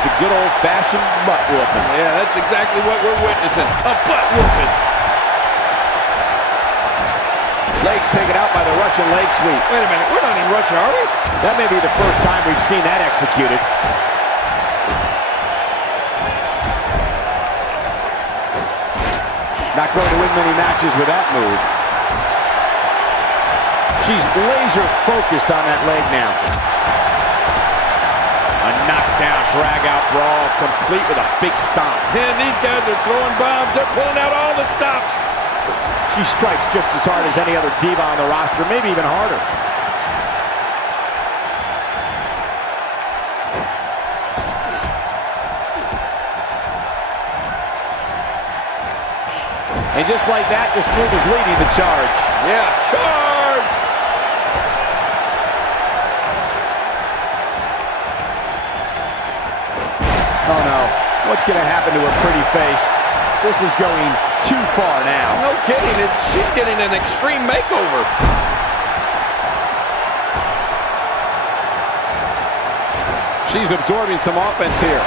just a good old-fashioned butt whooping. Yeah, that's exactly what we're witnessing. A butt whooping. Legs taken out by the Russian leg sweep. Wait a minute, we're not in Russia, are we? That may be the first time we've seen that executed. Not going to win many matches with that move. She's laser focused on that leg now. A knockdown, drag-out brawl, complete with a big stomp. And these guys are throwing bombs. They're pulling out all the stops. She strikes just as hard as any other diva on the roster, maybe even harder. And just like that, this move is leading the charge. Yeah, charge! Oh no, what's gonna happen to her pretty face? This is going too far now. No kidding, she's getting an extreme makeover. She's absorbing some offense here.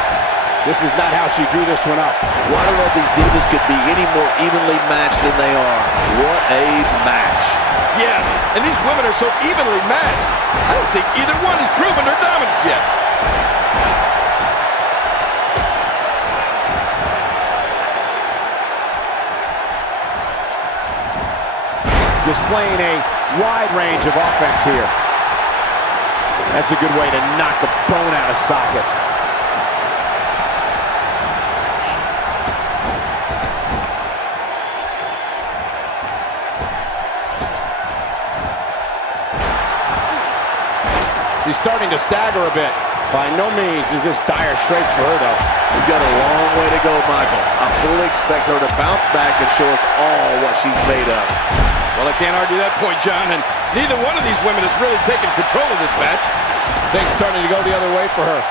This is not how she drew this one up. Well, I don't know if these divas could be any more evenly matched than they are. What a match. Yeah, and these women are so evenly matched. I don't think either one has proven their dominance yet. Displaying a wide range of offense here. That's a good way to knock a bone out of socket. She's starting to stagger a bit. By no means is this dire straits for her, though. We've got a long way to go, Michael. I fully expect her to bounce back and show us all what she's made of. Well, I can't argue that point, John, and neither one of these women has really taken control of this match. Things starting to go the other way for her.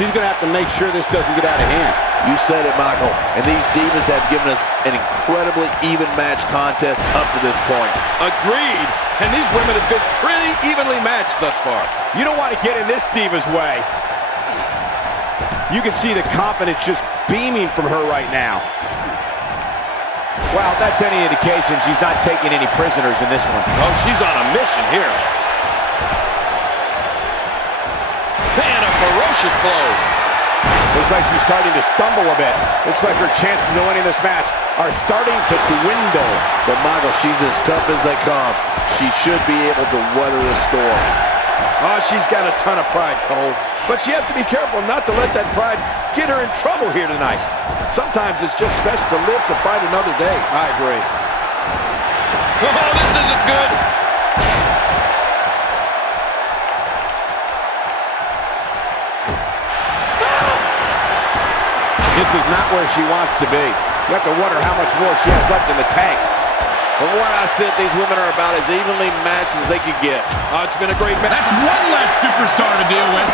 She's going to have to make sure this doesn't get out of hand. You said it, Michael. And these divas have given us an incredibly even match contest up to this point. Agreed. And these women have been pretty evenly matched thus far. You don't want to get in this diva's way. You can see the confidence just beaming from her right now. Wow, if that's any indication, she's not taking any prisoners in this one. Oh, she's on a mission here. And a ferocious blow. Looks like she's starting to stumble a bit. Looks like her chances of winning this match are starting to dwindle. But Michael, she's as tough as they come. She should be able to weather the storm. Oh, she's got a ton of pride, Cole. But she has to be careful not to let that pride get her in trouble here tonight. Sometimes it's just best to live to fight another day. I agree. Oh, this isn't good. This is not where she wants to be. You have to wonder how much more she has left in the tank. From where I sit, these women are about as evenly matched as they could get. Oh, it's been a great match. That's one less superstar to deal with.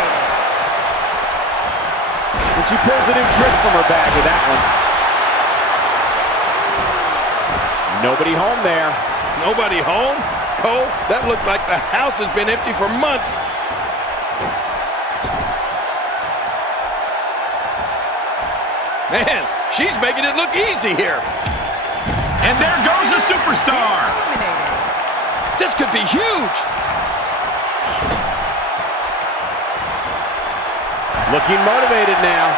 And she pulls a new trick from her bag with that one. Nobody home there. Nobody home? Cole, that looked like the house has been empty for months. Man, she's making it look easy here. And there goes a superstar. This could be huge. Looking motivated now.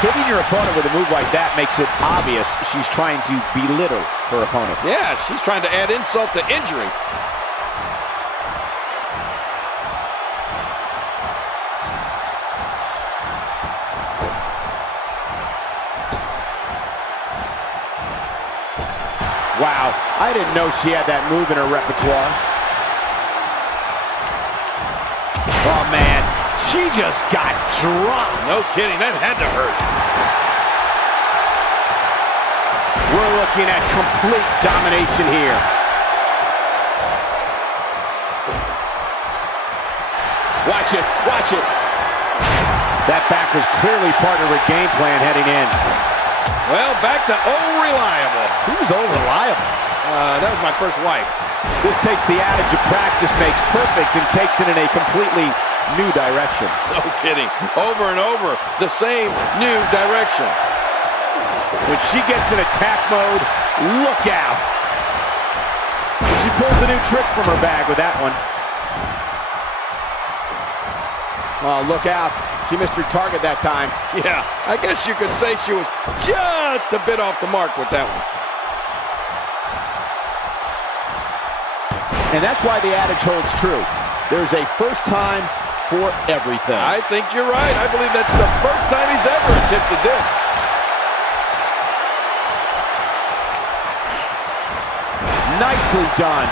Hitting your opponent with a move like that makes it obvious she's trying to belittle her opponent. Yeah, she's trying to add insult to injury. Wow, I didn't know she had that move in her repertoire. Oh, man, she just got dropped. No kidding, that had to hurt. We're looking at complete domination here. Watch it, watch it. That back was clearly part of her game plan heading in. Well, back to old reliable. Who's old reliable? That was my first wife. This takes the adage of practice makes perfect and takes it in a completely new direction. No kidding. Over and over, the same new direction. When she gets in attack mode, look out. And she pulls a new trick from her bag with that one. Oh, look out. She missed her target that time. Yeah, I guess you could say she was just a bit off the mark with that one. And that's why the adage holds true. There's a first time for everything. I think you're right. I believe that's the first time he's ever attempted this. Nicely done.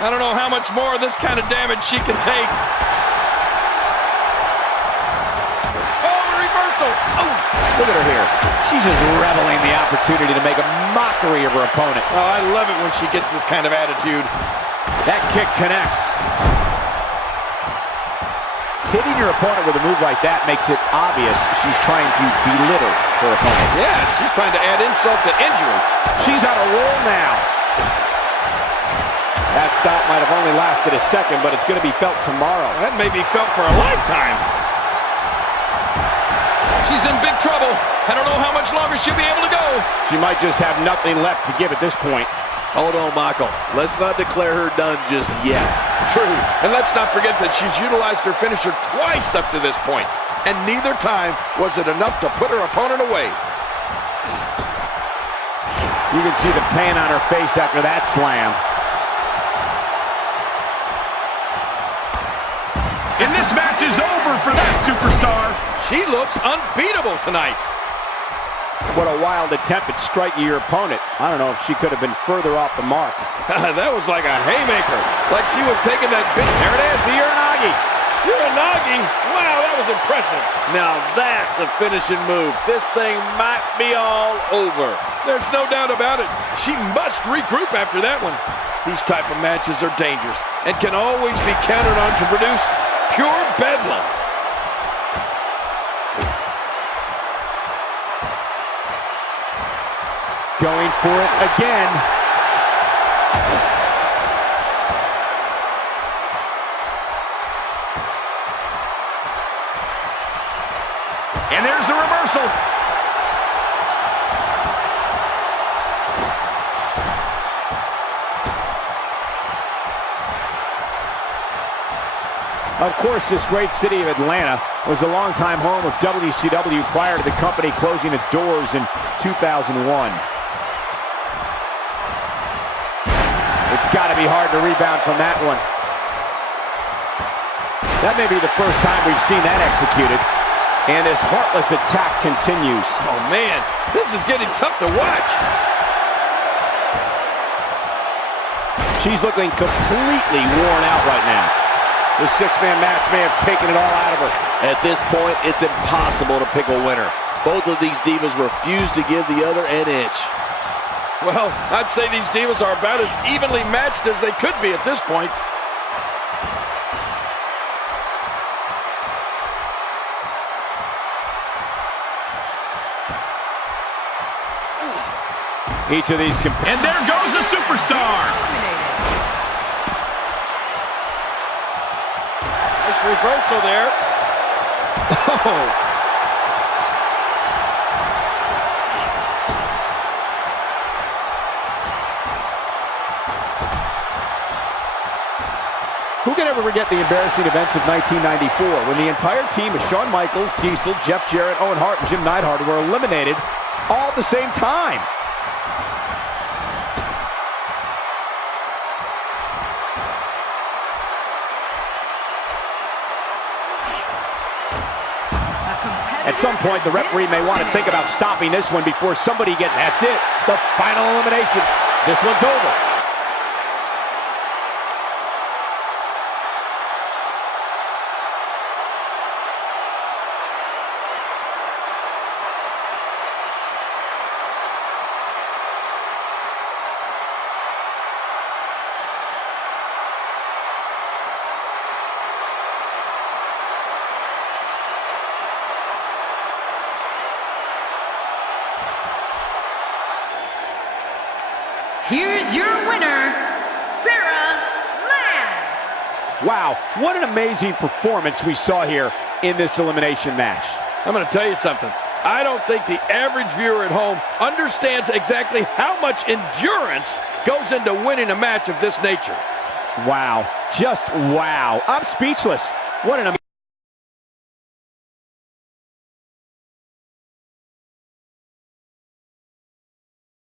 I don't know how much more of this kind of damage she can take. Oh, reversal. Oh, look at her here. She's just reveling the opportunity to make a mockery of her opponent. Oh, I love it when she gets this kind of attitude. That kick connects. Hitting your opponent with a move like that makes it obvious she's trying to belittle her opponent. Yeah, she's trying to add insult to injury. She's on a roll now. That stop might have only lasted a second, but it's going to be felt tomorrow. That may be felt for a lifetime. She's in big trouble. I don't know how much longer she'll be able to go. She might just have nothing left to give at this point. Hold on, Michael. Let's not declare her done just yet. True. And let's not forget that she's utilized her finisher twice up to this point. And neither time was it enough to put her opponent away. You can see the pain on her face after that slam. And this match is over for that superstar. She looks unbeatable tonight. What a wild attempt at striking your opponent. I don't know if she could have been further off the mark. That was like a haymaker. Like she was taking that big... There it is, the Uranagi. Uranagi? Wow, that was impressive. Now that's a finishing move. This thing might be all over. There's no doubt about it. She must regroup after that one. These type of matches are dangerous and can always be counted on to produce pure bedlam. Going for it again. And there's the reversal. Of course, this great city of Atlanta was a longtime home of WCW prior to the company closing its doors in 2001. It's got to be hard to rebound from that one. That may be the first time we've seen that executed. And this heartless attack continues. Oh, man, this is getting tough to watch. She's looking completely worn out right now. This six-man match may have taken it all out of her. At this point, it's impossible to pick a winner. Both of these divas refuse to give the other an inch. Well, I'd say these divas are about as evenly matched as they could be at this point. Each of these can... And there goes a superstar. Nice reversal there. Oh. Who can ever forget the embarrassing events of 1994 when the entire team of Shawn Michaels, Diesel, Jeff Jarrett, Owen Hart, and Jim Neidhart were eliminated all at the same time? At some point, the referee may want to think about stopping this one before somebody gets... That's it. The final elimination. This one's over. Here's your winner, Sarah Lance. Wow, what an amazing performance we saw here in this elimination match. I'm going to tell you something. I don't think the average viewer at home understands exactly how much endurance goes into winning a match of this nature. Wow, just wow. I'm speechless. What an amazing